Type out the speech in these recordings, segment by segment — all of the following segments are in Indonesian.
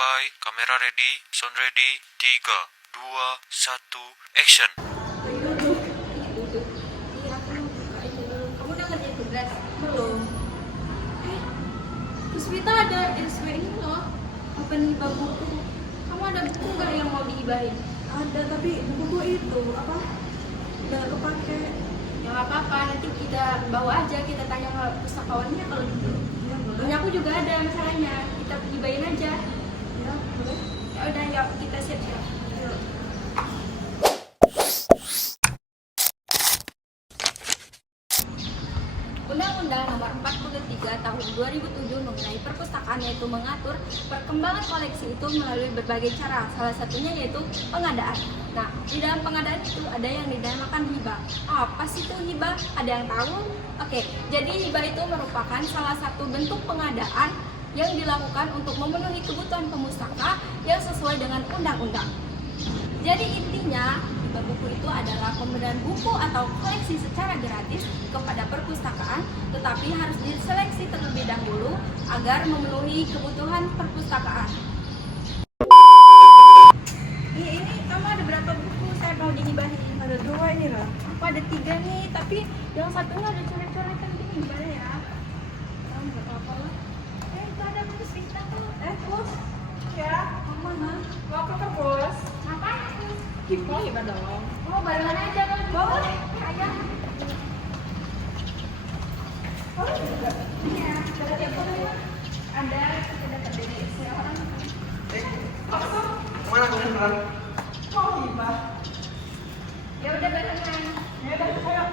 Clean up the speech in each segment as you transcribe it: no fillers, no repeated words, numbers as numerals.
Standby, kamera ready, sound ready, 3, 2, 1, action. Kamu udah ngerjain tugas? Belum. Terus Rita ada elsewhere ini loh, open hibah buku. Kamu ada buku nggak yang mau dihibahin? Ada, tapi buku itu apa? Udah kepake. Ya nggak apa-apa, nanti kita bawa aja, kita tanya ke pustakawannya kalau gitu. Ya boleh. Punya aku juga ada masalahnya, kita hibahin aja. Ya boleh. Ya udah, yuk kita siap-siap. Yuk. Undang-Undang Nomor 43 Tahun 2007 mengenai perpustakaan, yaitu mengatur perkembangan koleksi itu melalui berbagai cara. Salah satunya yaitu pengadaan. Nah, di dalam pengadaan itu ada yang dinamakan hibah. Apa sih itu hibah? Ada yang tahu? Oke, jadi hibah itu merupakan salah satu bentuk pengadaan yang dilakukan untuk memenuhi kebutuhan pemustaka yang sesuai dengan undang-undang. Jadi intinya, hibah buku itu adalah pemberian buku atau koleksi secara gratis kepada perpustakaan, tetapi harus diseleksi terlebih dahulu agar memenuhi kebutuhan perpustakaan. Iya, ini kamu ada berapa buku saya mau dihibahin? Ada 2 ini lah. Aku ada 3 nih, tapi yang satunya ada coret-coretan gini, gimana ya? Nggak apa-apa lah. Itu ada buku cerita tuh. Bos. Ya, mana? Mau ke bos? Ngapain? Hibah dong. Oh, barengan aja kan? Boleh. Ayo. Oh, juga. Iya, ada tiap orang. Ada terdiri seorang. Kemana kamu beneran? Oh, hibah. Ya udah barengan. Ya udah, ayo.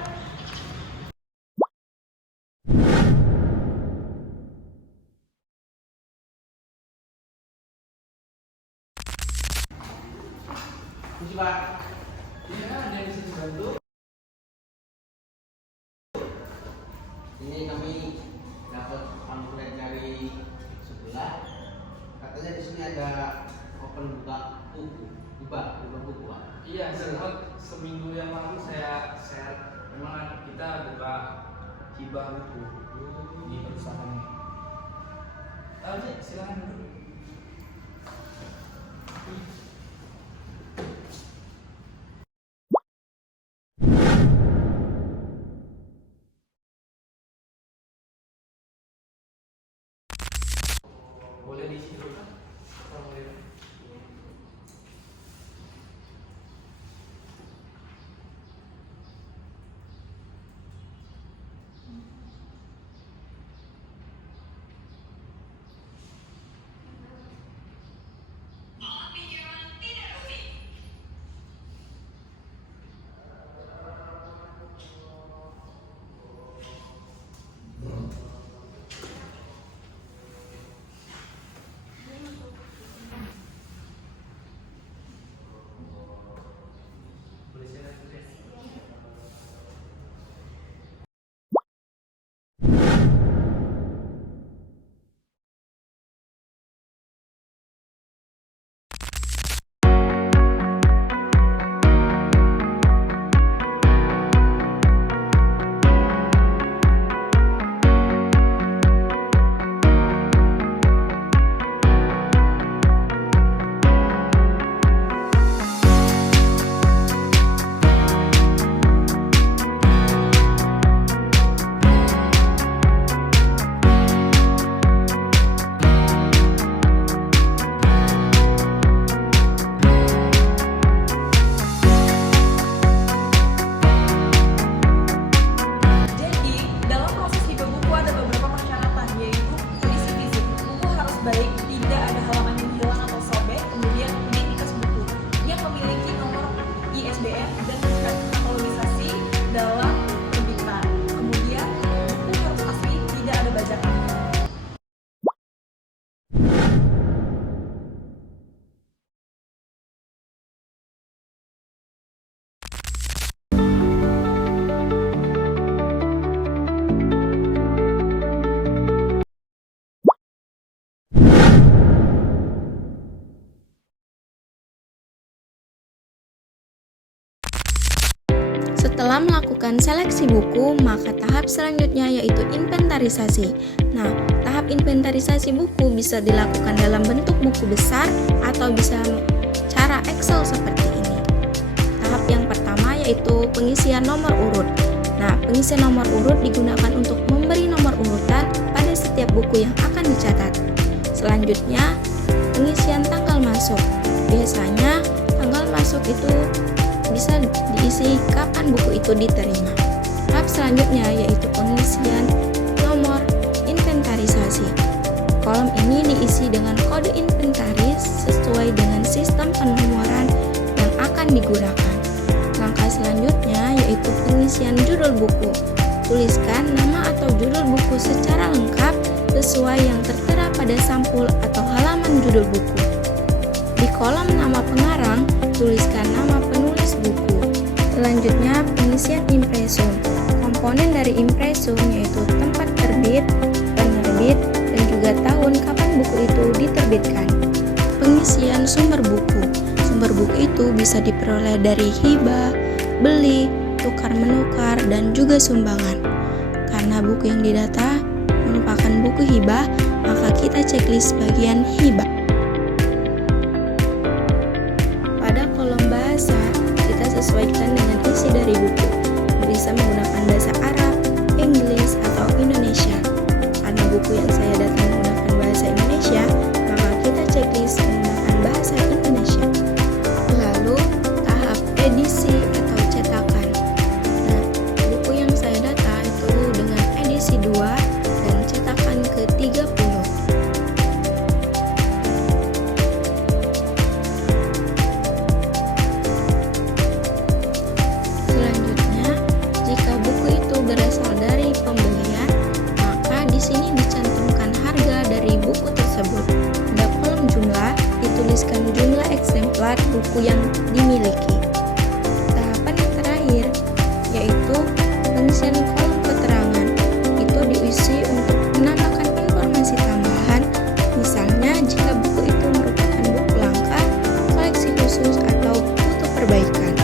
Misi Pak. Iya, ada yang bisa dibantu. Ini kami dapat pamflet dari sebelah. Katanya di sini ada open buka buku, buka buku Pak. Iya, sempat seminggu yang lalu saya share. Memang kita buka hibah buku di perpustakaan ini. Oke, silakan dulu. Boleh diisi dulu kan? Formulir. Setelah melakukan seleksi buku, maka tahap selanjutnya yaitu inventarisasi. Nah, tahap inventarisasi buku bisa dilakukan dalam bentuk buku besar atau bisa cara Excel seperti ini. Tahap yang pertama yaitu pengisian nomor urut. Nah, pengisian nomor urut digunakan untuk memberi nomor urutan pada setiap buku yang akan dicatat. Selanjutnya, pengisian tanggal masuk. Biasanya, tanggal masuk itu bisa diisi kapan buku itu diterima. Tahap selanjutnya yaitu pengisian nomor inventarisasi. Kolom ini diisi dengan kode inventaris sesuai dengan sistem penomoran yang akan digunakan. Langkah selanjutnya yaitu pengisian judul buku. Tuliskan nama atau judul buku secara lengkap sesuai yang tertera pada sampul atau halaman judul buku. Di kolom nama pengarang, tuliskan nama penulis buku. Selanjutnya, pengisian impresum. Komponen dari impresum yaitu tempat terbit, penerbit, dan juga tahun kapan buku itu diterbitkan. Pengisian sumber buku. Sumber buku itu bisa diperoleh dari hibah, beli, tukar-menukar, dan juga sumbangan. Karena buku yang didata merupakan buku hibah, maka kita checklist bagian hibah. Pada kolom bahasa, kita sesuaikan dengan isi dari buku. Bisa menggunakan bahasa Arab, Inggris, atau Indonesia. Karena buku yang saya data menggunakan bahasa Indonesia, maka kita checklist menggunakan bahasa Indonesia. Lalu, tahap edisi atau cetakan. Nah, buku yang saya data itu dengan edisi 2 dan cetakan ke-30. Selanjutnya, jika buku itu berasal dari pembelian, maka di sini dicantumkan harga dari buku tersebut. Pada kolom jumlah, dituliskan jumlah eksemplar buku yang dimiliki. Tahapan yang terakhir yaitu pengisian kolom keterangan. Itu diisi untuk menambahkan informasi tambahan, misalnya jika buku itu merupakan buku langka, koleksi khusus, atau butuh perbaikan.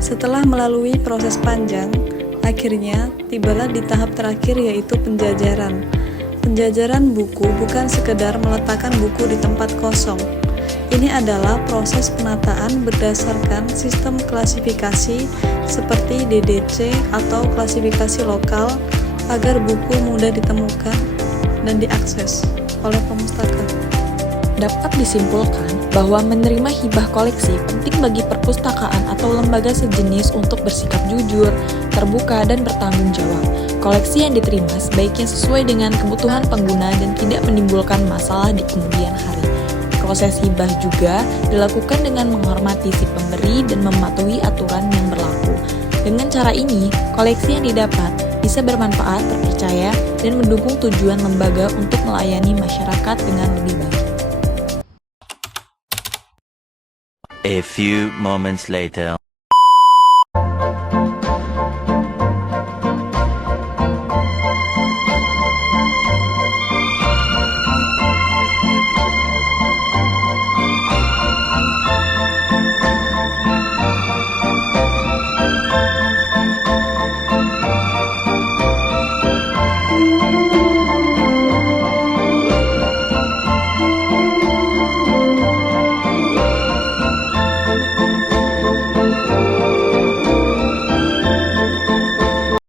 Setelah melalui proses panjang, akhirnya tibalah di tahap terakhir yaitu penjajaran. Penjajaran buku bukan sekedar meletakkan buku di tempat kosong. Ini adalah proses penataan berdasarkan sistem klasifikasi seperti DDC atau klasifikasi lokal agar buku mudah ditemukan dan diakses oleh pemustaka. Dapat disimpulkan bahwa menerima hibah koleksi penting bagi perpustakaan atau lembaga sejenis untuk bersikap jujur, terbuka, dan bertanggung jawab. Koleksi yang diterima sebaiknya sesuai dengan kebutuhan pengguna dan tidak menimbulkan masalah di kemudian hari. Proses hibah juga dilakukan dengan menghormati si pemberi dan mematuhi aturan yang berlaku. Dengan cara ini, koleksi yang didapat bisa bermanfaat, terpercaya, dan mendukung tujuan lembaga untuk melayani masyarakat dengan lebih baik. A few moments later.